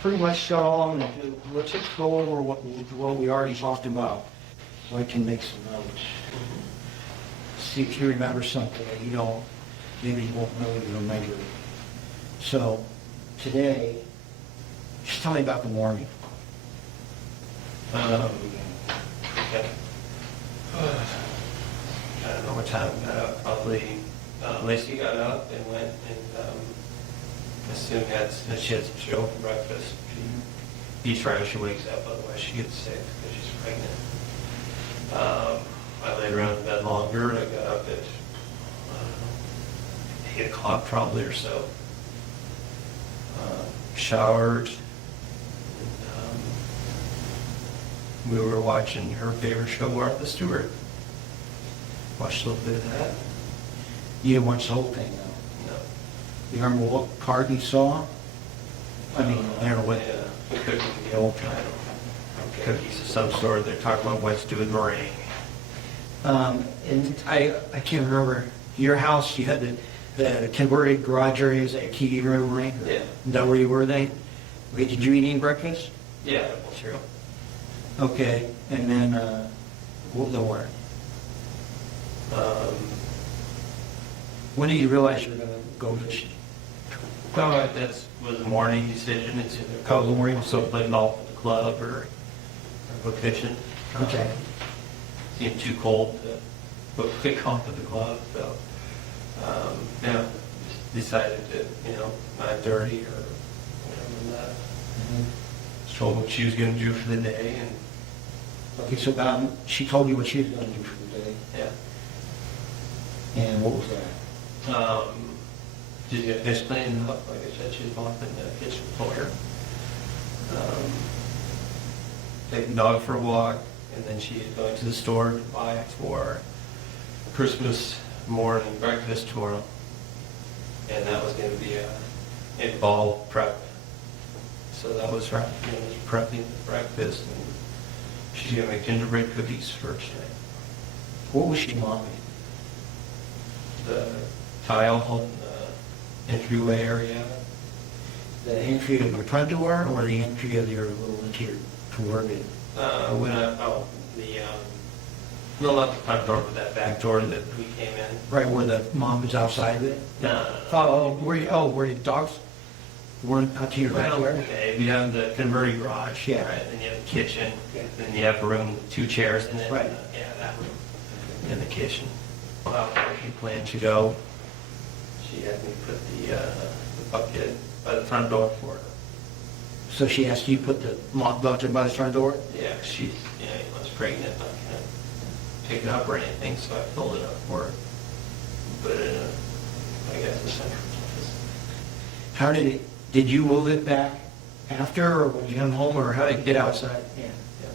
pretty much got all I'm gonna do. Let's just go over what we already talked about, so I can make some notes. See if you remember something that you don't, maybe you won't know you remember. So, today, just tell me about the morning. Okay. I don't know what time we got up. Probably Laci got up and went and assumed she had some show for breakfast. She eats right when she wakes up, otherwise she gets sick because she's pregnant. I laid around in bed longer. I got up at 8 o'clock probably or so. Showered. We were watching her favorite show, Martha Stewart. Watched a little bit of that. You didn't watch the whole thing, though? No. You remember what card you saw? I mean, I don't know what. Yeah, cookies, the old kind of cookies of some sort. They're talking about what's doing meringue. And I can't remember, your house, you had the converted garage area, is that a TV room, right? Yeah. Is that where you were then? Wait, did you eat any breakfast? Yeah, well, cereal. Okay, and then, what was the word? When did you realize you were gonna go fishing? No, that was a morning decision. It's either go to the morning, so play golf at the club or go fishing. Okay. Seemed too cold to go kick off at the club, so yeah, just decided to 9:30 or whatever that. Told what she was going to do for the day, and Okay, so she told you what she was gonna do for the day, yeah. and what was that? Just cleaning up, like I said, she's off in the kitchen floor. Taking the dog for a walk, and then she is going to the store to buy for Christmas morning breakfast tomorrow. And that was going to be a fall prep. So that was her, prepping the breakfast, and she's going to make gingerbread cookies first thing. What was she mopping? The tile in the entryway area. The entry of your front door or the entry of your little interior toward it? No, not the front door, but that back door that we came in. Right where the mom is outside of it? No. Where your dogs weren't out to your backyard? Okay, we have the converted garage, Yeah. right, then you have the kitchen, Yeah. then you have a room with 2 chairs, and then, Right. that room in the kitchen. She planned to go. She had me put the bucket by the front door for her. So she asked you to put the lock bucket by the front door? Yeah, she was pregnant, not gonna pick it up or anything, so I filled it up for her. Put it in, I guess, the central office. How did you move it back after or when you come home, or how did it get outside? Yeah. Yeah.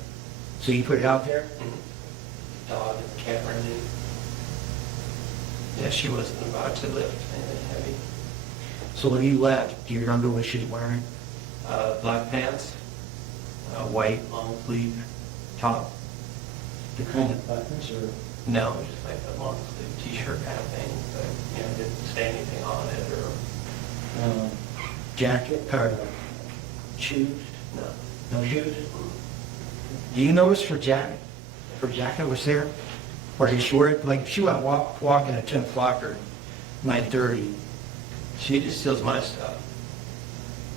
So you put it out there? Dog and the camera and yeah, she wasn't about to lift anything heavy. So when you left, do you remember what she was wearing? Black pants, white long sleeve top. The kind of buttons or? No, just like a long sleeve t-shirt kind of thing, but didn't say anything on it or. Jacket or shoes? No. No shoes? Do you notice her jacket was there? Or did she wear it, like she went walking at 10 o'clock or 9:30? She just steals my stuff.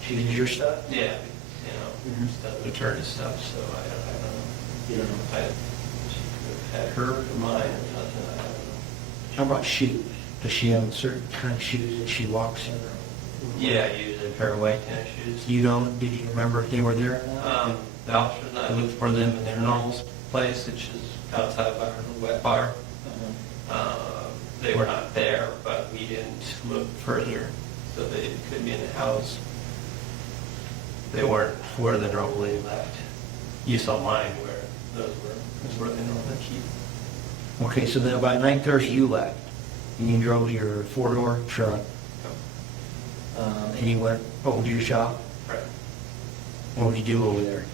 She uses your stuff? Yeah, stuff, return stuff, so I don't know. You don't know. She could have had her or mine or something, I don't know. How about shoes? Does she have certain kind of shoes that she walks in? Yeah, usually a pair of white tennis shoes. Did you remember if they were there? The officers and I looked for them in their normal place, which is outside by our wet bar. They were not there, but we didn't look further, so they could be in the house. They weren't where they normally left. You saw mine where those were. That's where they normally keep. Okay, so then by 9:30 you left, and you drove your 4-door truck, and you went over to your shop. Right. What did you do over there?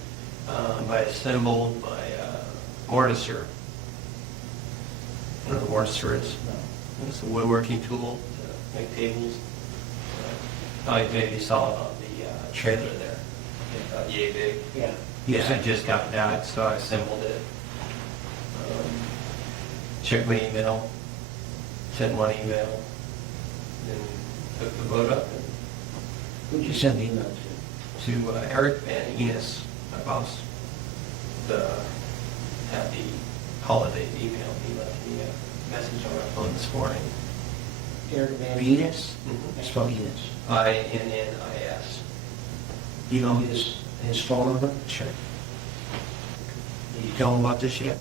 I assembled my mortiser. You know what a mortiser is? It's a woodworking tool to make tables. I maybe saw it on the trailer there. about yay big. Yeah. Yeah, I just got that, so I assembled it. Checked my email, sent one email, then took the vote up Who'd you send the email to? to Eric and Enos, my boss. The happy holiday email. He left me a message on my phone this morning. Eric Van Enos? Mhm. I spelled Enos. INNIS. You know his phone number? Sure. Did you tell him about this yet?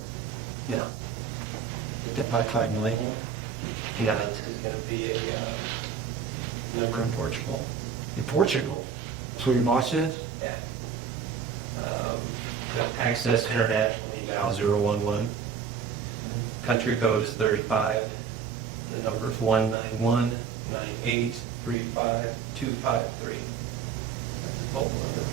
No. The 5 million? No, this is going to be a number in Portugal. In Portugal? That's where your boss is? Yeah. Access internationally now 011. Country code is 35. The number is 191-9835-253. That's his phone number.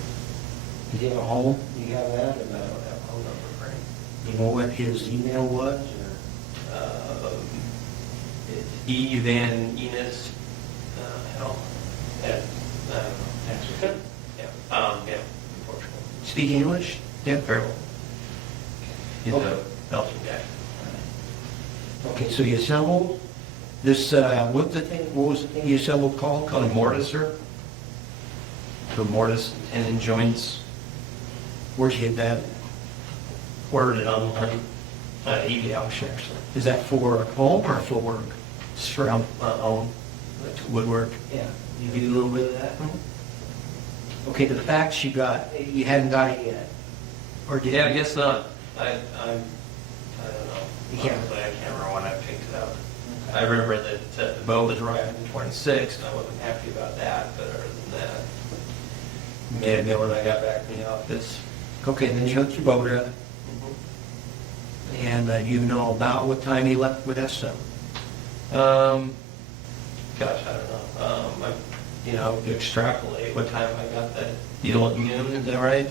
Does he have a home? Do you have that? I don't have a phone number for him. Do you know what his email was? It's E. Van Enos. Hell. I don't know. That's okay. Yeah, in Portugal. Speak English? Yeah, very well. He's Okay. a Belgian guy. Okay, so you assembled this, what was the thing you assembled called? Called a mortiser. The mortise and tendon joints. Where'd you get that? Ordered it online. eBay auction, actually. Is that for home or for work? It's for my own, like woodwork. Yeah. You do a little bit of that? Okay, the facts you got, you hadn't got it yet? Or did Yeah, I you? guess not. I don't know. You can't- Honestly, I can't remember when I picked it up. I remember that the boat was right on 26, and I wasn't happy about that, but other than that, made it know when I got back in the office. Okay, then you hooked your boat up, and you know about what time he left with Esso? Gosh, I don't know. To extrapolate what time I got that deal at noon, is that right?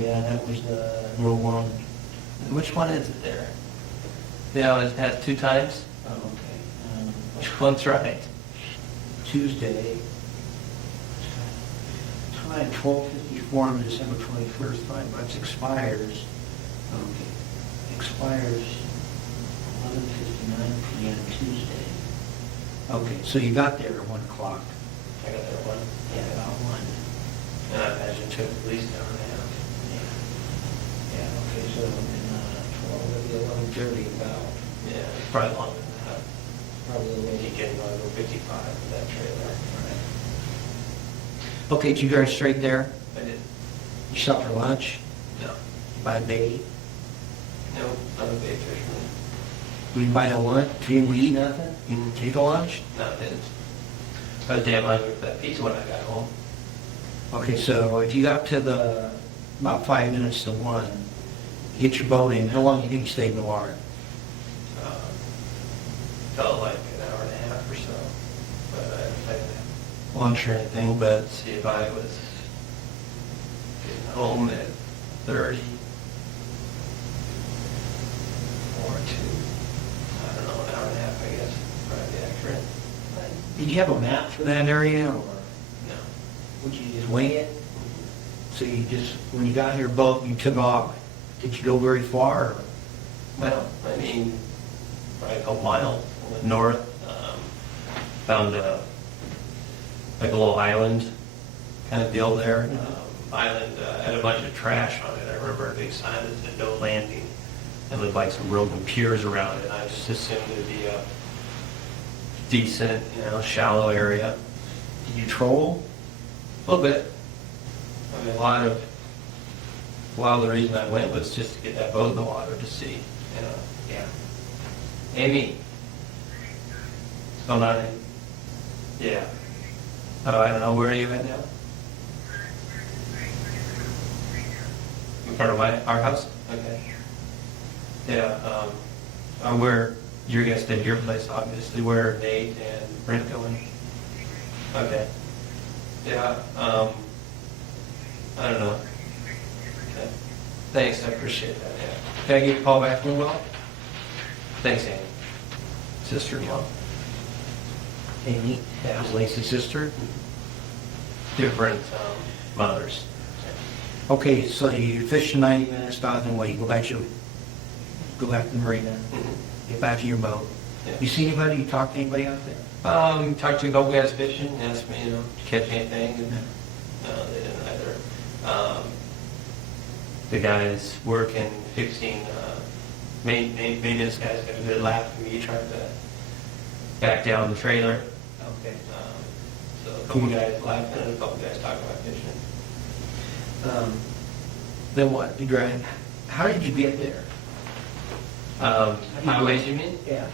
Yeah, that was the Row 1. Which one is it there? Yeah, it has 2 times? Oh, okay. Which one's right? Tuesday. Time 12:54 on December 21st, 5 bucks expires. Okay. Expires 11:59 p.m. Tuesday. Okay, so you got there at 1 o'clock. I got that one. Yeah, about 1. And I imagine it took at least an hour and a half. Yeah, okay, so then 12, maybe 11:30 about. Yeah, probably longer than that. Probably a You little. get over 55 with that trailer. Okay, did you go straight there? I did. You stopped for lunch? No. Buy bait? No, I'm a big fisherman. We didn't buy no lunch? You didn't eat nothing? You didn't take a lunch? No, I didn't. I was damn hungry for that pizza when I got home. Okay, so if you got to about 5 minutes to 1, get your boat in, how long do you think you stayed in the water? Felt like an hour and a half or so. But Well, I'm sure anything, but let's see if I was getting home at 30 or 2. I don't know, an hour and a half, I guess, probably accurate. did you have a map for that area, or No. would you just wing it? So you just, when you got in your boat, you took off, did you go very far? Or? Well, I mean, probably a couple miles north, found like a little island kind of deal there. Island had a bunch of trash on it. I remember a big sign that said no landing, and with like some broken piers around it. I just assumed it'd be a decent, shallow area. Did you troll? A little bit. I mean, a lot of the reason I went was just to get that boat in the water to see, yeah. Amy. What's going on, Amy? Yeah. Oh, I don't know, where are you at now? In front of our house? Okay. Yeah, where, you're gonna stay at your place, obviously, where Nate and Brent going? Okay. Yeah, I don't know. Okay. Thanks, I appreciate that, yeah. Can I give a call back, well? Thanks, Amy. Sister-in-law. Amy, that was Laci's sister. Different mothers. Okay, so you fish 90 minutes, stop and wait, go back to the marina, get back to your boat. Yeah. You see anybody, you talk to anybody out there? Talked to a couple guys fishing, asked me, to catch anything, and they didn't either. The guys working, fixing, maintenance guys got a good laugh at me trying to back down the trailer. Okay. So a couple guys laughing and a couple guys talking about fishing. Then what, you drive, how did you get there? Highways, you mean? Yeah.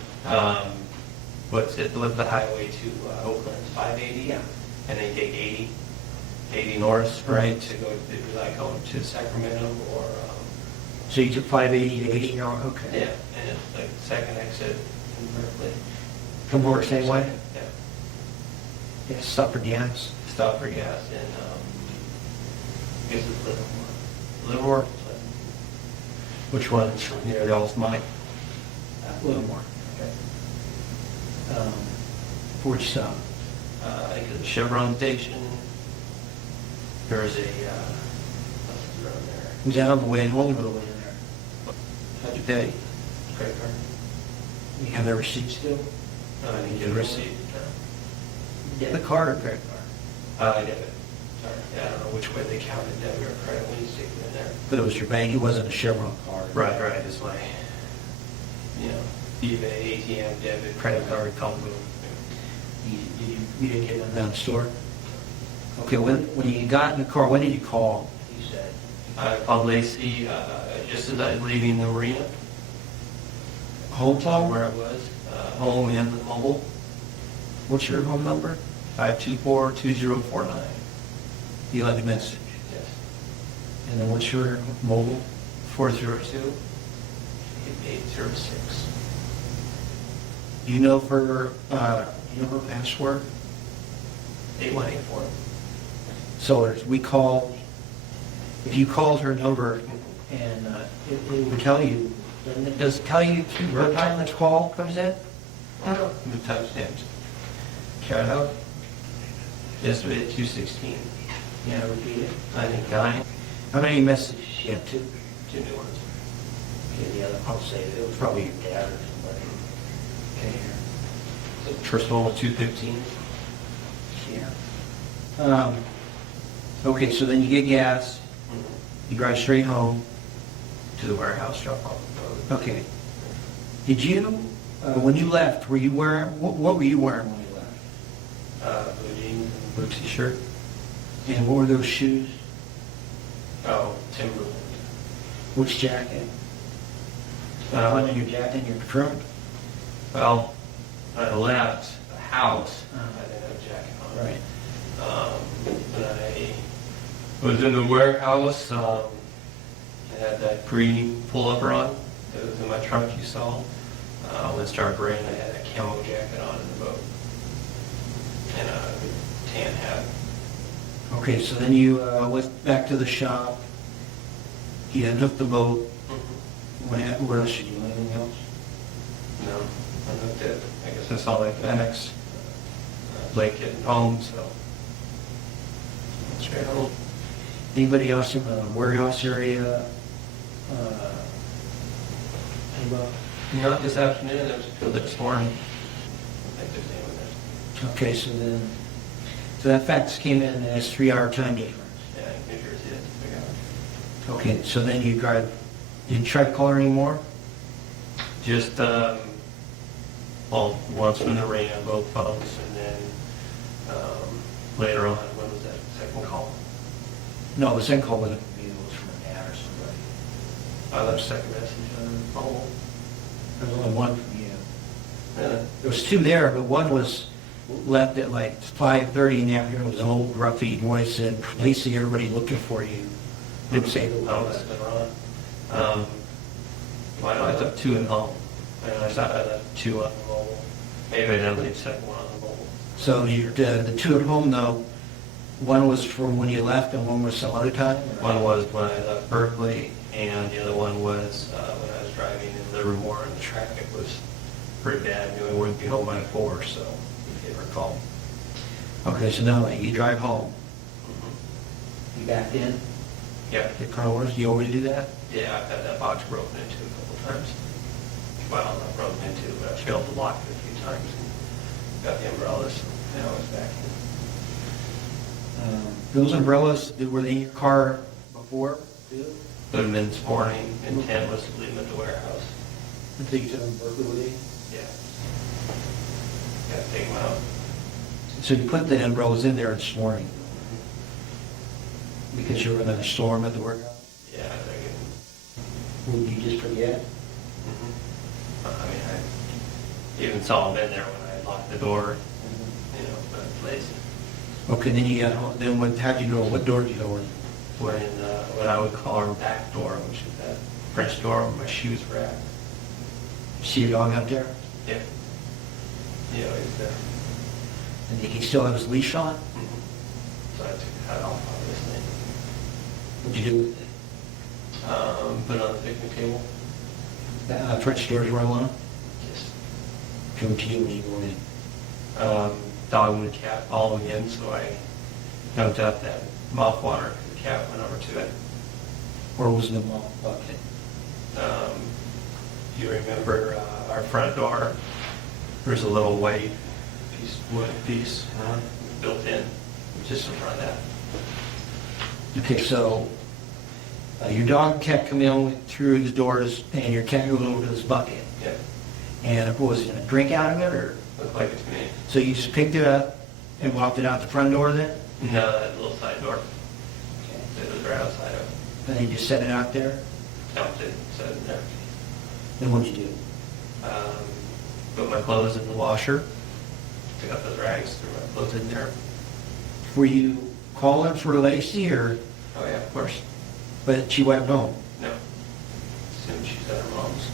What's it, the highway to Oakland, 580? Yeah. And then take 80 north, right, to go, like, going to Sacramento or, So you took 580 to 80, okay. yeah, and it's like second exit in Berkeley. Come work same way? Yeah. Yeah, stop for gas. Stop for gas and, I guess it's Livermore. Which one? Near the old mine. A little more. Okay. Where'd you stop? I think it's the Chevron station. There's a, what's around there? Was that on the way home or the way in there? How'd you pay? Credit card. You have the receipt still? I didn't get a receipt. Debit card or credit card? Debit. Sorry. Yeah, I don't know which way they counted debit or credit when you stick it in there. But it was your bank, it wasn't a Chevron card. Right, it's my, eBay, ATM, debit, credit card, combo. You didn't get them down the store? Okay, when you got in the car, when did you call? You said. I called Laci just as I was leaving the marina. Home phone? Where I was. Home and the mobile. What's your home number? 524-2049. You left a message. Yes. And then what's your mobile? 402-806. Do you know her password? 8184. So if you called her number and it would tell you, does it tell you what time the call comes in? The timestamps. Carry out. Yesterday at 2:16. Yeah, repeat it. I think 9. How many messages you have? Two? 2 new ones. Okay, the other, I'll say it was probably your dad or somebody. Okay, First one was 2:15. here. Yeah. Okay, so then you get gas, you drive straight home. To the warehouse, drop off the boat. Okay. Did you, when you left, were you wearing, what were you wearing when you left? Blue jeans and blue t-shirt. And what were those shoes? Oh, Timberland. Which jacket? One in your jacket in your trunk? Well, when I left the house, I didn't have a jacket on. Right. When I was in the warehouse, I had that green pull-upper on. It was in my trunk, you saw. When it started raining, I had a camo jacket on in the boat. And a tan hat. Okay, so then you went back to the shop. You unhooked the boat. What else did you do? Anything else? No, I looked at, I guess I saw like FedEx, Blake getting home, so. Straight home. Anybody else in the warehouse area? Anybody? Not this afternoon, there was a field this morning. I think there's anyone there. Okay, so that fax came in as 3-hour time difference. Yeah, New Jersey, that's a big hour. Okay, so then you didn't try to call her anymore? Just, once from the rain on both phones, and then later on, when was that second call? No, the second call wasn't from you, it was from a dad or somebody. I left a second message on the phone. There was only one from you. Yeah. There was two there, but one was left at like 5:30 in the afternoon. It was an old gruffy voice, said, "Laci, everybody looking for you." Didn't say the Oh, words. that's been wrong. Well, I left 2 at home. And I thought I left 2 on the mobile. Maybe I didn't leave the second one on the mobile. So the two at home though, one was from when you left and one was some other time? One was when I left Berkeley, and the other one was when I was driving in Livermore, and the traffic was pretty bad. I knew I wouldn't be home by 4, so you gave her a call. Okay, so now you drive home. You backed in? Yeah. The car doors, do you always do that? Yeah, I've had that box broken into a couple times. Well, not broken into, but I've failed to lock it a few times and got the umbrellas, so now it's back in. Those umbrellas, were they in your car before? Too? Put them in this morning, intent was to leave them at the warehouse. Until you took them burglary? Yeah. Got to take them out. So you put the umbrellas in there this morning? Because you were in a storm at the warehouse? Yeah, I think Would you just forget? I mean, I even saw them in there when I locked the door, but it's lazy. Okay, then how'd you know, what door did you go in? We're in what I would call our back door, which is that French door where my shoes were at. See your dog out there? Yeah. Yeah, he's there. And he still have his leash on? So I took the hat off, obviously. What'd you do with it? Put it on the picnic table. French doors roll on? Just Come to you when you go in. dog and the cat following in, so I dumped out that mouth water. The cat went over to it. Or was the mop bucket? You remember our front door? There's a little white wood piece built in, just in front of that. Okay, so your dog kept coming in through the doors and your cat goes over to this bucket. Yeah, And was it a drink out of it or? looked like it to me. So you just picked it up and walked it out the front door then? No, that little side door. It was right outside of it. And then you just set it out there? Dumped it, set it in there. Then what'd you do? Put my clothes in the washer. Took out those rags, threw my clothes in there. Were you calling for Laci or, Oh yeah, of course. but she went home? No. As soon as she's at her mom's.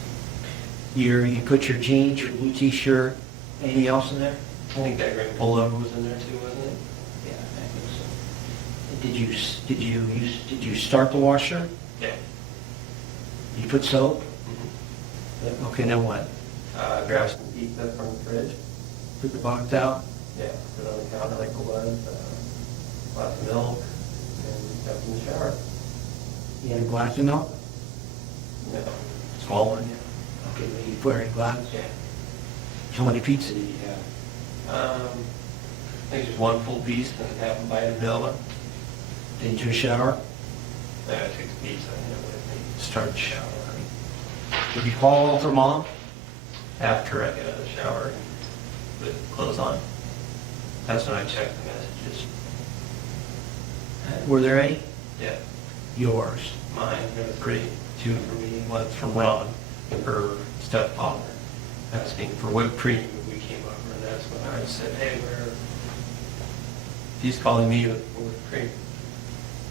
You put your jeans, your blue t-shirt, anything else in there? I think that green pullover was in there too, wasn't it? Yeah, I think so. Did you start the washer? Yeah. You put soap? Mm-hmm. Okay, then what? Grabbed some pizza from the fridge. Put the box out? Yeah, put it on the counter like it was. Glass of milk, and got in the shower. You had a glass of milk? No, small one, yeah. Okay, then you put her in glass? Yeah. How many pizzas did you have? I think just one full piece and half a bite of Vanilla. Did you shower? I took the pizza and with me. Started showering. Did you call for mom? After I got out of the shower and put clothes on. That's when I checked the messages. Were there any? Yeah. Yours. Mine, there were 3. 2 for me, 1 from Ron, her stepfather, asking for whipped cream. We came over and that's when I said, hey, he's calling me for whipped cream.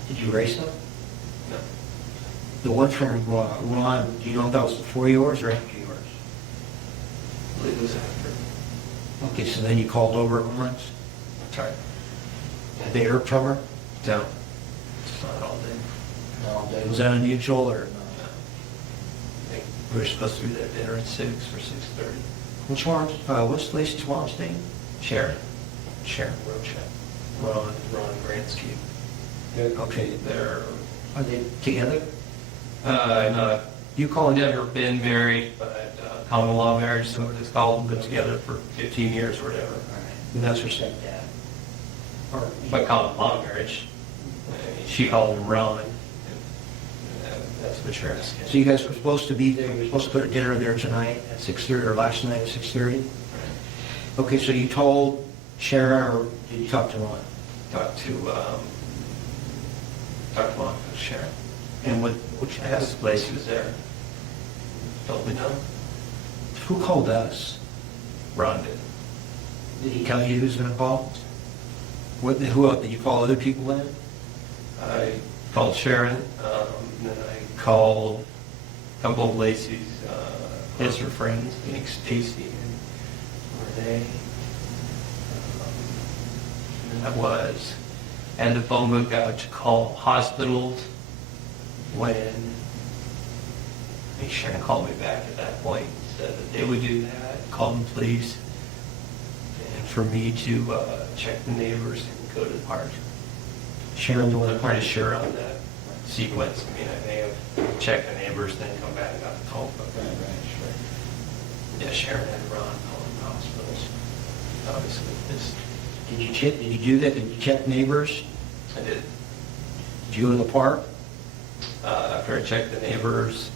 Did you erase them? No. The one from Ron, do you know if that was before yours or after yours? I believe it was after. Okay, so then you called over at Lawrence? Sorry. Had they heard from her? No. It's not all day. No. Was that unusual or? No. I think we were supposed to be there at dinner at 6 or 6:30. What's Laci's mom's name? Sharon Rocha. Ron Gransky. Okay, are they together? No, You call it never been married, but common law marriage, so it's called, been together for 15 years or whatever. And that's her stepdad. Or, By common law marriage, she called him Ron. That's what you're asking. so you guys were supposed to be there, you were supposed to put a dinner there tonight at 6:30, or last night at 6:30? Okay, so you told Sharon, or did you talk to Ron? Talked to Mom, Sharon. And which I asked Laci was there. Told me no. who called us? Ron did. Did he tell you who's involved? Who else, did you call other people in? I called Sharon, and then I called a couple of Laci's closer friends, Nick, Stacy, and Renee. And the phone book out to call hospitals when Sharon called me back at that point and said that they would do that, call the police, and for me to check the neighbors and go to the park. Sharon, the I'm one pretty sure on that. sequence. I mean, I may have checked the neighbors, then come back and got the call. But yeah, Sharon and Ron calling the hospitals. Obviously, Did you do that? Did you check neighbors? I did. Did you go to the park? After I checked the neighbors,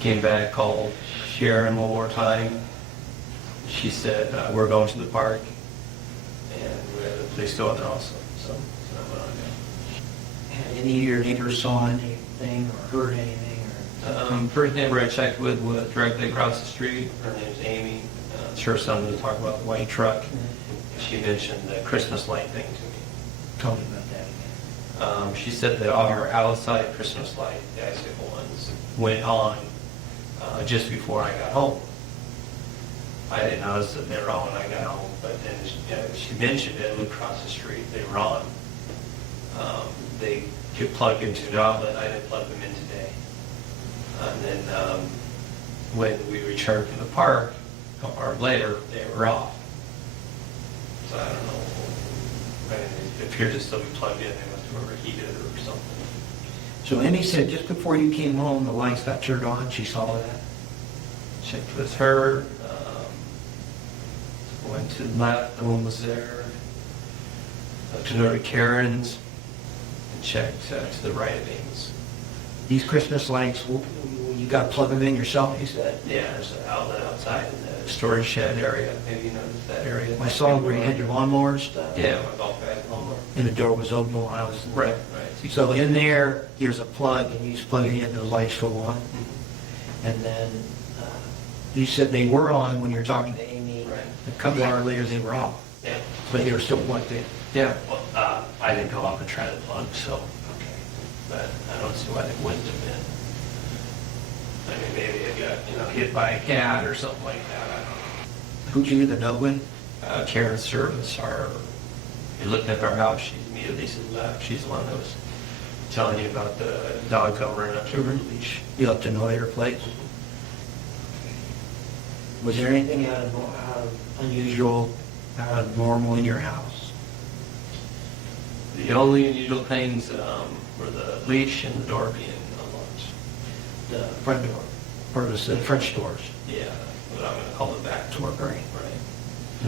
came back, called Sharon one more time. She said, we're going to the park, and we have the police go out there also. So that's what I'm doing. Had any of your neighbors saw anything or heard anything? First neighbor I checked with was directly across the street. Her name's Amy. It's her son was talking about the white truck. She mentioned the Christmas light thing to me. Tell me about that again. She said that our outside Christmas light, the icicle ones, went on just before I got home. I didn't notice that they were on when I got home, but then she mentioned it across the street. They were on. They get plugged into the outlet. I didn't plug them in today. And then when we returned from the park, a couple hours later, they were off. So I don't know. I mean, it appeared to still be plugged in. They must have overheated or something. So Amy said just before you came home, the lights got turned on. She saw that. Checked with her. Went to the left. No one was there. To go to Karen's and checked to the right of Amy's. These Christmas lights, you got to plug them in yourself, you said? Yeah, there's an outlet outside in the storage shed area. Maybe you noticed that area. I saw where you had your lawnmowers. Yeah, my golf bag lawnmower. And the door was open while I was in there. Right. So in there, there's a plug, and you just plug it in, the lights go on. And then you said they were on when you were talking to Amy. Right. A couple hours later, they were off. Yeah. But they were still plugged in. Yeah. Well, I didn't go up and try the plug, so. Okay. But I don't see why they wouldn't have been. I mean, maybe it got, hit by a cat or something like that. I don't know. Who'd you get the note with? Karen's service, you looked at our house, she immediately said left. She's the one that was telling you about the dog covering up to her leash. You left a note at her place? Was there anything out of unusual, out of normal in your house? The only unusual things were the leash and the door being unlocked. The front door, or the French doors? Yeah, but I'm going to call it back door. Right.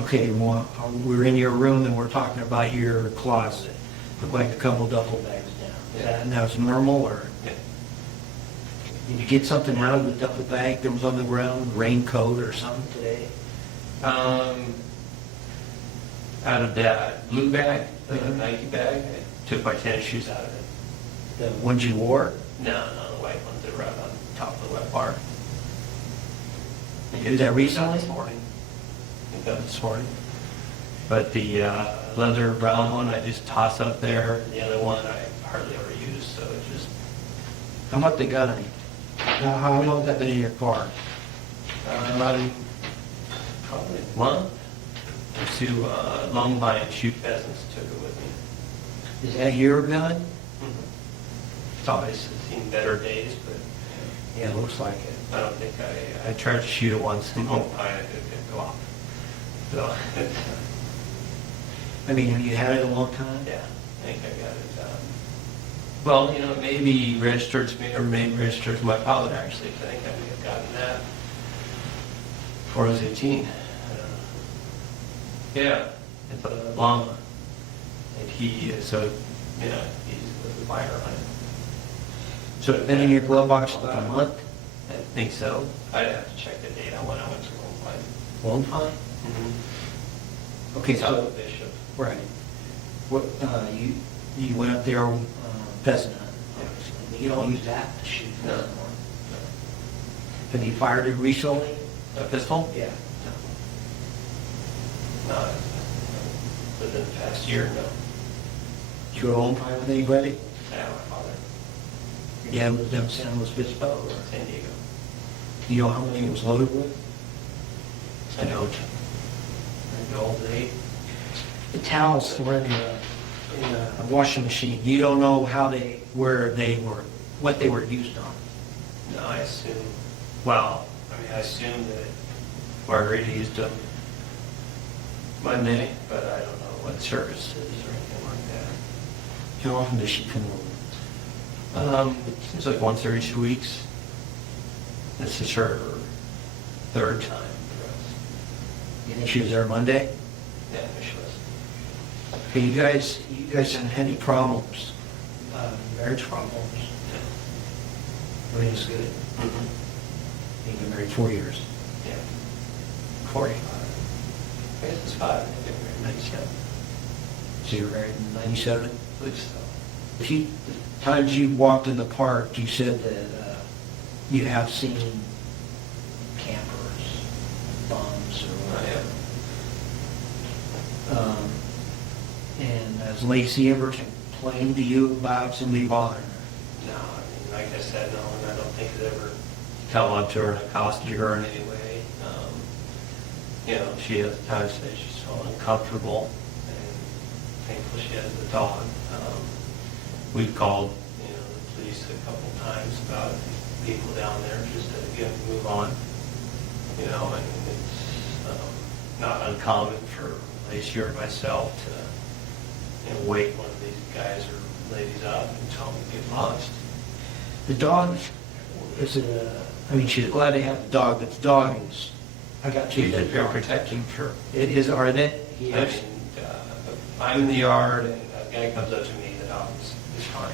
Okay, well, we're in your room and we're talking about your closet. Looked like a couple duffel bags down. Is that now it's normal, or? Yeah. Did you get something out of the duffel bag that was on the ground, raincoat or something today? Out of that blue bag, the Nike bag, I took my tennis shoes out of it. The ones you wore? No, the white ones that were out on top of the wet bar. You did that recently? This morning. I think that was this morning. But the leather brown one, I just toss up there. And the other one, I hardly ever use, so it just... How much they got on you? How long that been in your car? Probably a month. To Long Line Shoot Pheasants took it with me. Is that your gun? It's obviously seen better days, but Yeah, it looks like it. I don't think I tried to shoot it once and it didn't go off. So, I mean, have you had it a long time? yeah, I think I got it. Well, it may be registered to me or maybe registered to my father actually. I think I may have gotten that before I was 18. Yeah, it's a llama. And he's was a buyer on it. So it's been in your glove box about a month? I think so. I'd have to check the date on when I went to Long Line. Long time? Okay, South so, of Bishop. right. What, you went up there on pheasant hunt, obviously. You don't use that to shoot No. anymore. Have you fired it recently? A pistol? Yeah. No. Within the past year, no. Did you go home time with anybody? Yeah, my father. Your dad was down San Luis Obispo or? San Diego. Do you know how many it was loaded with? I don't. I know The towels were in the washing machine. You don't know where they were, what they were used on. No, I assume, I assume that Margarita used them Monday, but I don't know what services or anything like that. How often does she come over? Seems like once every 2 weeks. This is her third time for us. You think she was there Monday? Yeah, she was. Hey, you guys haven't had any problems, marriage problems? Everything's good. You've been married 4 years. Yeah. 45. I guess it's 5. I think I married in 97. So you were married in 97? I believe so. The times you walked in the park, you said that you have seen campers, bums, or whatever. And has Laci ever complained to you about somebody bothering her? No, I mean, like I said, no, and I don't think it ever come up to her and accosted her in any way. You know, she has times that she's so uncomfortable, and thankful she has the dog. We've called, you know, the police a couple times about people down there just to get them to move on. You know, and it's not uncommon for Laci or myself to, you know, wake one of these guys or ladies up and tell them to get lost. The dog, is it, I mean, she's glad to have the dog, but the dog is, I got two. She's very protecting, sure. It is, are they? I mean, I'm in the yard and a guy comes up to me, the dog is fine.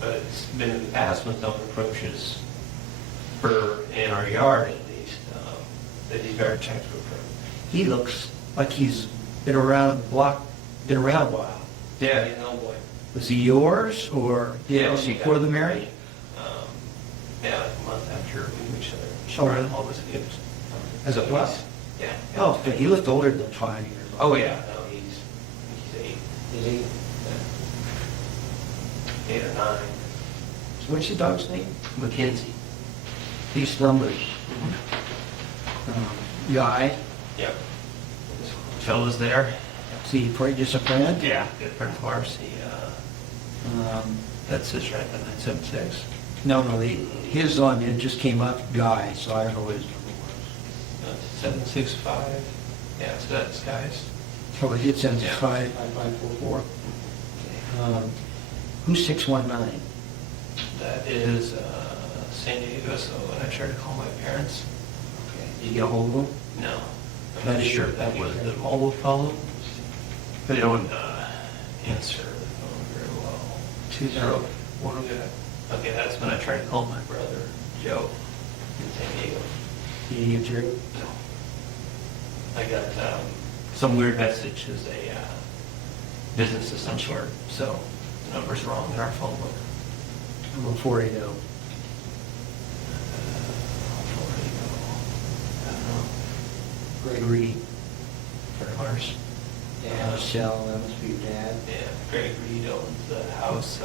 But it's been in the past when someone approaches her in our yard at least, that he's very protective of her. He looks like he's been around the block, been around a while. Yeah, he's an old boy. Was he yours, or Yeah, was he before the marriage? Yeah, like a month after we knew each other. Oh, really? All was a gift. As a what? Yeah. Oh, but he looked older than 5 years. Oh, yeah, no, he's 8. Is he? 8 or 9. So what's your dog's name? Mackenzie. These numbers. Guy, Yep. Phil was there. see, probably just a friend? Yeah, good friend of ours. He, that's his right, 976. No, his on it just came up, Guy, so I don't know what his number was. 765. Yeah, so that's guys. Oh, it did send Yeah. 5544. Who's 619? That is San Diego, so when I tried to call my parents, Okay. Did you get a hold of him? no. I'm That not is sure your- if that was the mobile phone. They don't answer the phone very well. 201. Okay, that's when I tried to call my brother, Joe, in San Diego. Did you get your, No. I got some weird message as a business of some sort, so the number's wrong in our phone book. number 480? Gregory, For ours. yeah, Michelle, that must be your dad. Yeah, Greg Reed owns the house.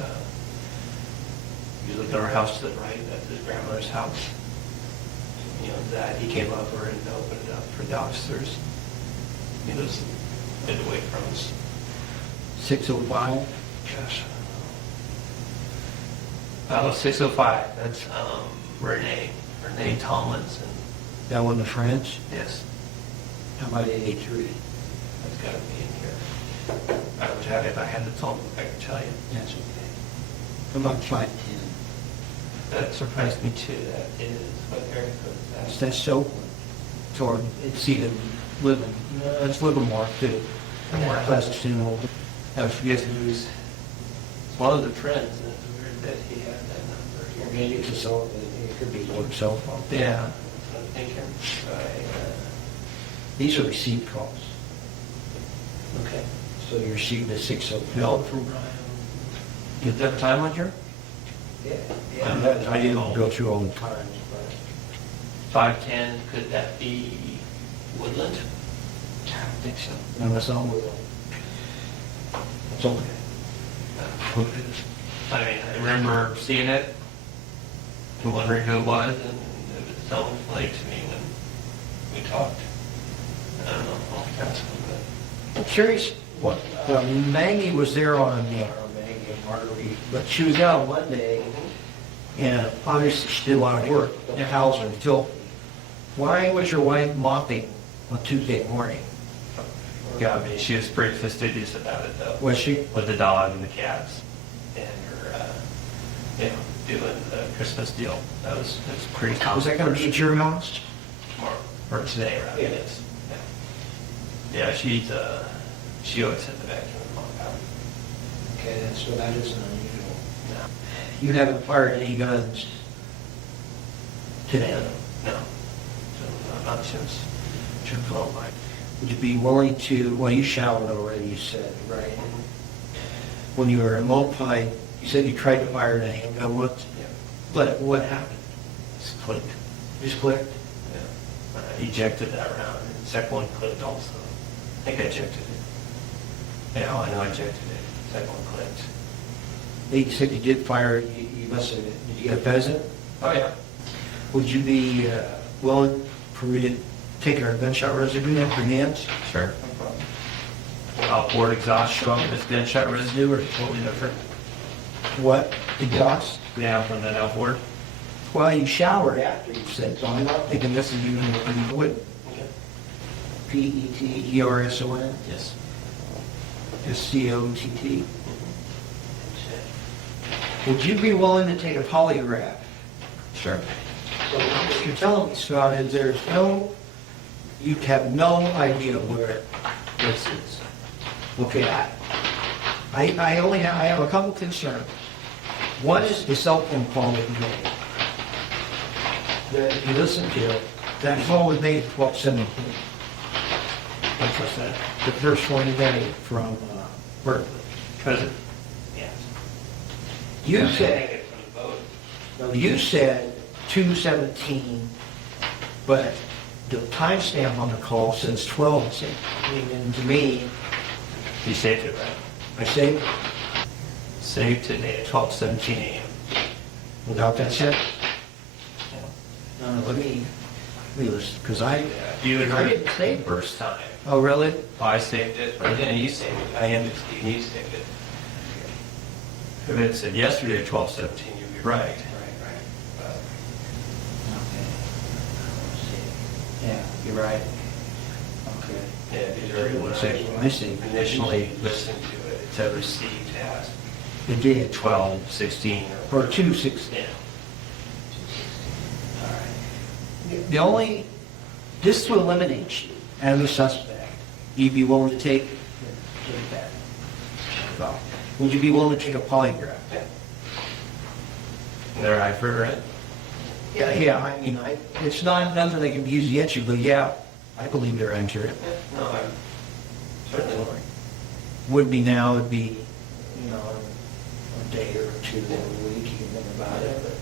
You look at our house to the right, that's his grandmother's house. He owns that. He came over and opened it up for the officers. He lives a bit away from us. 605? Gosh. 605, that's Renee Tomlinson. That one, the French? Yes, How about 83? that's got to be in here. I would have, if I had the phone, I could tell you. That's okay. How about 510? That surprised me too, that is, what area code is that? That's Oakland. So it's even living, it's Livermore too. Yeah. Pleasanton. I forget who's, it's one of the friends, and it's weird that he had that number. Maybe it's a cell, it could be one cell phone. Yeah, that's what I'm thinking. These are received calls. Okay. So you received a 605. Bill from Brian. You have that time on here? Yeah. I didn't go through all the times, but 510, could that be Woodland? I don't think so. No, that's not what. It's okay. I mean, I remember seeing it and wondering who it was, and it was someone familiar to me when we talked. I don't know, I'll ask him, I'm curious, what, Maggie was there on, Maggie and Marguerite, but she was out one day, and obviously she did a lot of work, the house was filthy. Why was your wife mopping on Tuesday morning? Yeah, I mean, she was pretty fastidious about it, though. Was she? With the dog and the cats. And her doing the Christmas deal. That's pretty common. Was that gonna be at your house? Tomorrow, or today, rather. Yeah. Yes. Yeah, she always had the vacuum out. Okay, that's what, that isn't unusual. No. You haven't fired any guns today? No. So, not since June 12th. Would you be willing to, well, you showered already, you said, right? When you were in Multiply, you said you tried to fire a handgun, what happened? Just clicked. Just clicked? Yeah. I ejected that round, and the second one clicked also. I think I ejected it. Yeah, I know I ejected it. Second one clicked. You said you did fire, you must have, did you get a pheasant? Oh, yeah. Would you be willing for me to take our gunshot residue off your hands? Sure. Outboard exhaust from this gunshot residue or totally different? What? Exhaust? Yeah, from that outboard. Well, you showered after you said, so I'm not thinking this is even what you would. Peterson? Yes. Scott. Would you be willing to take a polygraph? Sure. So what you're telling me, Scott, is you have no idea where this is. Okay, I have a couple concerns. One is the cell phone call that you made. That you listened to, that call was made at 12:17. What's that? The first one today from Berkeley. Cousin. Yes. You I said, take it from the boat. no, you said 2:17, but the timestamp on the call says 12:17. And to me, You saved it, right? I say, Saved today at 12:17 a.m. without that said, no, let me listen, because You had I heard didn't it say the first time. Oh, really? I saved it, or then you saved it. I am you saved it. If it said yesterday at 12:17, you'd be right. Right. Okay. Yeah, you're right. Okay. Yeah, because I see. initially listened to it, it said received as It did. 12:16 Or 2:16. Yeah. All right. The only, this to eliminate you as a suspect, you'd be willing to take that? Well, would you be willing to take a polygraph? Yeah. There, I've heard it. Yeah, I mean, it's not nothing that can be used against you, but yeah, I believe they're accurate. No, I'm certainly willing. Would be now, it'd be, a day or two or a week, you can think about it, but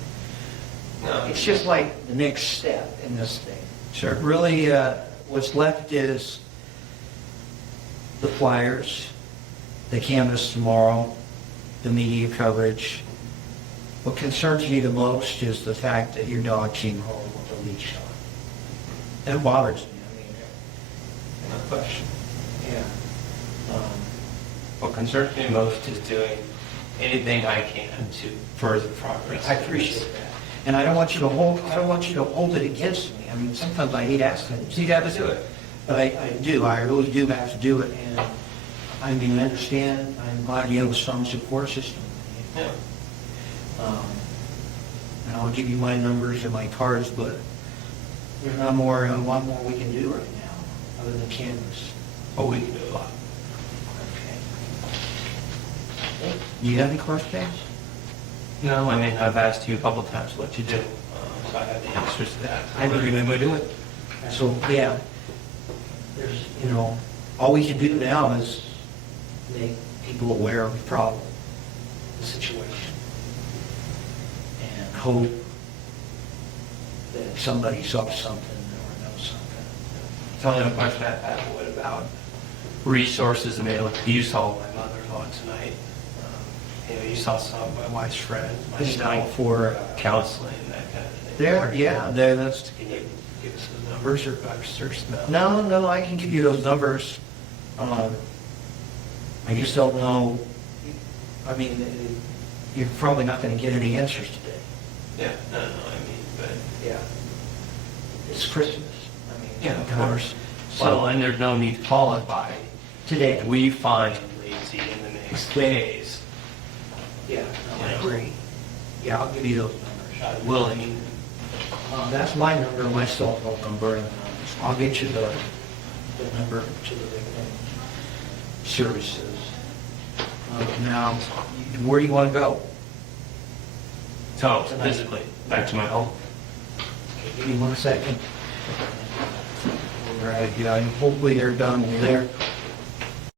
No, it's just like the next step in this thing. Sure. Really, what's left is the flyers, the canvas tomorrow, the media coverage. What concerns me the most is the fact that your dog came home with a leash on. That bothers me, I mean, no question. yeah. What concerns me most is doing anything I can to further progress. I appreciate that. And I don't want you to hold it against me. I mean, sometimes I hate asking, you have to do it. But I really do have to do it. And I mean, I understand, I'm glad you have a strong support system. Yeah. And I'll give you my numbers and my cards, but there's a lot more we can do right now, other than canvas. Oh, we can do a lot. Okay. Do you have any questions? No, I mean, I've asked you a couple of times what you do, so I have the answers to that. I don't remember doing it. So, yeah, there's, all we can do now is make people aware of the problem, the situation, and hope that somebody saw something or knows something. Tell me a question I had, what about resources available? You saw my mother-in-law tonight. You saw some of my wife's friends, my stuff for counseling, that kind of thing. That's. Can you give us the numbers or search them? No, I can give you those numbers. I just don't know. I mean, you're probably not going to get any answers today. Yeah, no, I mean, but... Yeah. It's Christmas. I mean, Yeah, of course. So, Well, and there's no need to call it by. today. We find Laci in the next days. Yeah, no, I agree. Yeah, I'll give you those numbers. I will, I mean, That's my number, my cell phone number, and I'll get you the number to the services. Now, where do you want to go? so physically, back to my home. Give me 1 second. All right, yeah, and hopefully they're done over there.